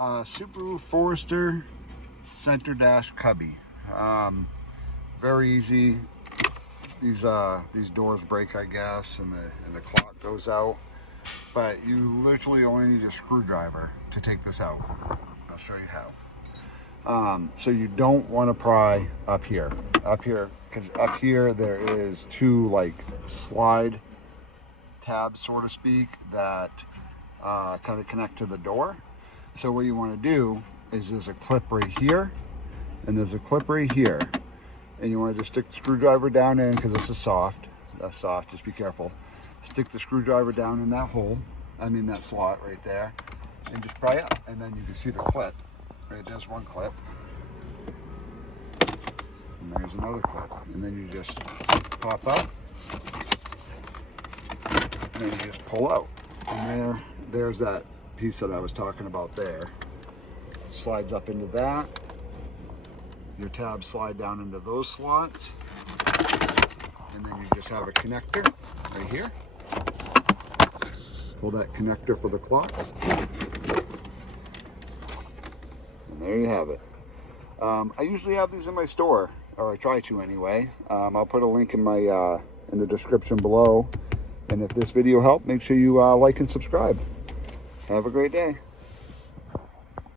Subaru Forester center dash Cubby. Very easy. These doors break, I guess, and the clock goes out. But you literally only need a screwdriver to take this out. I'll show you how. So you don't want to pry up here, because up here there is two like slide tabs, so to speak, that kind of connect to the door. So what you want to do is there's a clip right here, and there's a clip right here, and you want to just stick the screwdriver down in, because this is soft. That's soft. Just be careful. Stick the screwdriver down in that hole. That slot right there, and just pry up, and then you can see the clip. Right, there's one clip, and there's another clip, and then you just pop out, and then you just pull out, and there's that piece that I was talking about there. Slides up into that. Your tabs slide down into those slots, and then you just have a connector right here. Pull that connector for the clock, and there you have it. I usually have these in my store, or I try to anyway. I'll put a link in my in the description below, and if this video helped, make sure you like and subscribe. Have a great day.